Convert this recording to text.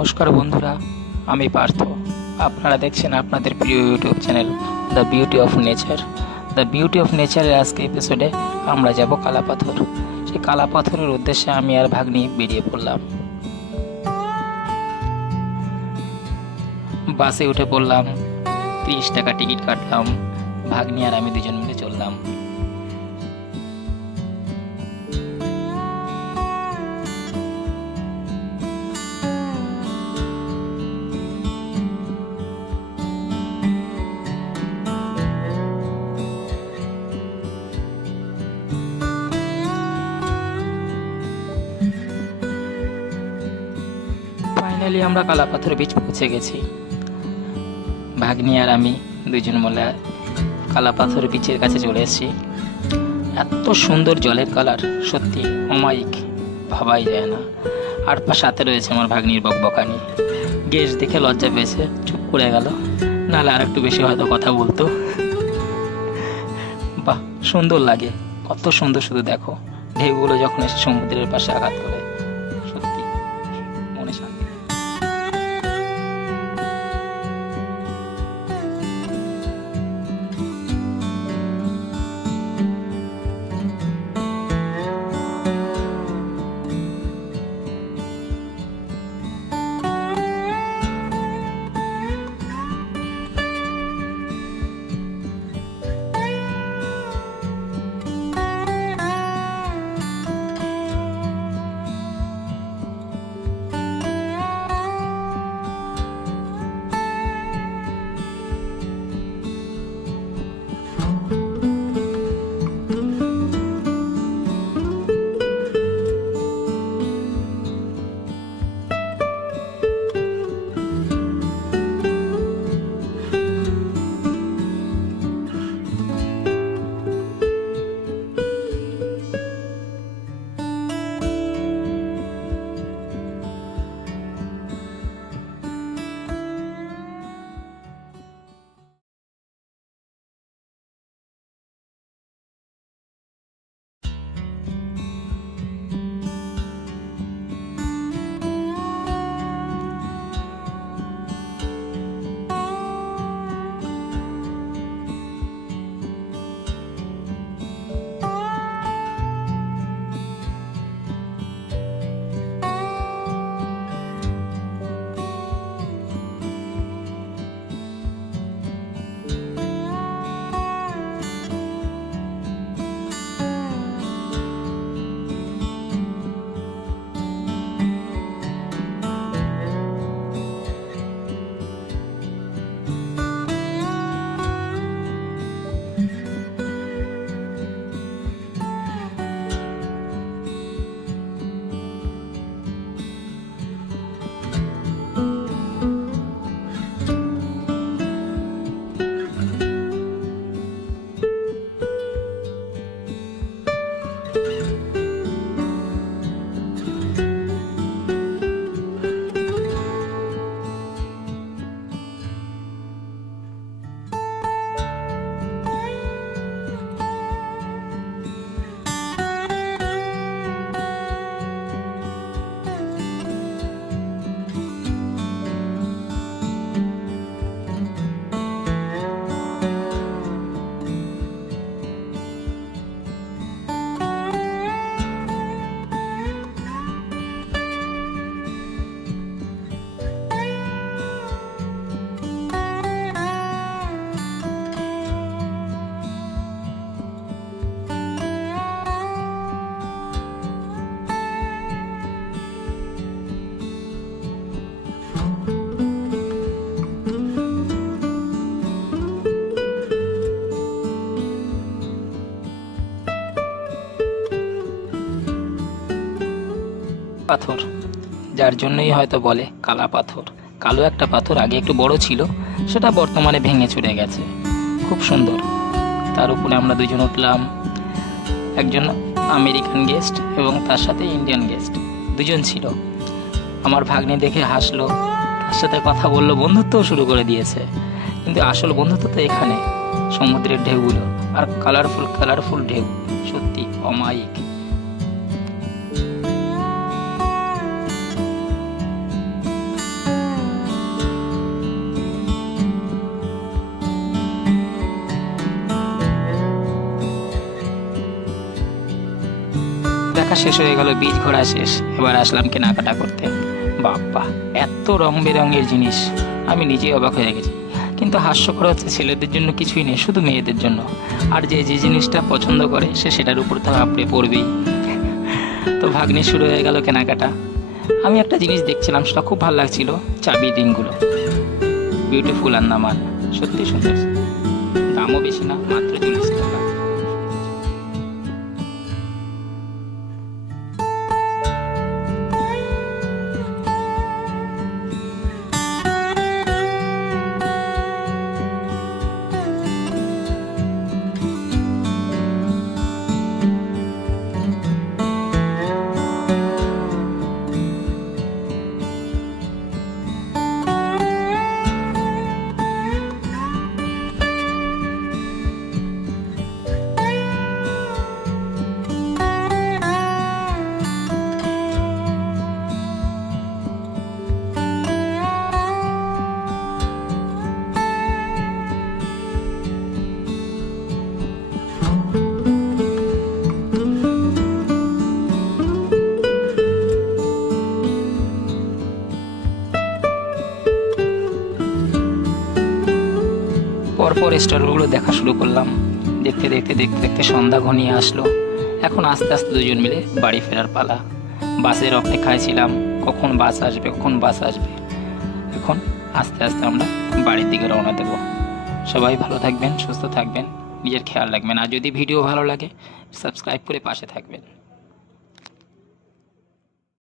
নমস্কার বন্ধুরা, আমি পার্থ। আপনারা দেখছেন আপনাদের প্রিয় YouTube channel the beauty of nature. The beauty of নেচারের আজকে এপিসোডে আমরা যাব কালাপাথর। সেই কালাপাথরের উদ্দেশ্যে আমি আর ভাগ্নি বেরিয়ে পড়লাম। বাসে উঠে পড়লাম, 30 টাকা টিকিট কাটলাম। ভাগ্নি আর আমি দুজন মিলে চললাম। ফাইনালি আমরা কালাপাথর বিচ পৌঁছে গেছি। ভাগ্নি আর আমি দুজন মিলে কালাপাথর বিচের কাছে চলে এসেছি। এত সুন্দর জলের কালার, সত্যি অমায়িক, ভাবাই যায় না। আর সাথে রয়েছে আমার ভাগ্নির বকবকানি। গেস্ট দেখে লজ্জা পেয়েছে, চুপ করে গেল, নাহলে আর একটু বেশি হয়তো কথা বলতো। বাহ, সুন্দর লাগে, কত সুন্দর! শুধু দেখো ঢেউগুলো যখন এসে সমুদ্রের পাশে আঘাত করে, সত্যি মনে শান্তি। পাথর, যার জন্যই হয়তো বলে কালা পাথর। কালো একটা পাথর, আগে একটু বড় ছিল, সেটা বর্তমানে ভেঙে চুরে গেছে। খুব সুন্দর। তার উপরে আমরা দুজন উঠলাম, একজন আমেরিকান গেস্ট এবং তার সাথে ইন্ডিয়ান গেস্ট, দুজন ছিল। আমার ভাগ্নি দেখে হাসলো, তার সাথে কথা বললো, বন্ধুত্বও শুরু করে দিয়েছে। কিন্তু আসল বন্ধুত্ব তো এখানে, সমুদ্রের ঢেউগুলো আর কালারফুল কালারফুল ঢেউ, সত্যি অমায়িক। দেখা শেষ হয়ে গেল, বীজ ঘোরা শেষ। এবার আসলাম কেনাকাটা করতে। বাবা, এত রং বেরঙের জিনিস, আমি নিজেই অবাক হয়ে গেছি। কিন্তু হাস্যকর হচ্ছে, ছেলেদের জন্য কিছুই নেই, শুধু মেয়েদের জন্য। আর যে যে জিনিসটা পছন্দ করে সে সেটার উপর তো আপড়ে পড়বেই। তো ভাগ্নে শুরু হয়ে গেল কেনাকাটা। আমি একটা জিনিস দেখছিলাম, সেটা খুব ভালো লাগছিল, চাবির রিংগুলো। বিউটিফুল আন্দামান, সত্যি সুন্দর, দামও বেশি না, মাত্র 40 টাকা। পরপর স্টলগুলো দেখা শুরু করলাম। দেখতে দেখতে দেখতে দেখতে সন্ধ্যা ঘনিয়ে আসলো। এখন আস্তে আস্তে দুজন মিলে বাড়ি ফেরার পালা। বাসের অপেক্ষায় ছিলাম, কখন বাস আসবে, কখন বাস আসবে। এখন আস্তে আস্তে আমরা বাড়ির দিকে রওনা দেব। সবাই ভালো থাকবেন, সুস্থ থাকবেন, নিজের খেয়াল রাখবেন। আর যদি ভিডিও ভালো লাগে সাবস্ক্রাইব করে পাশে থাকবেন।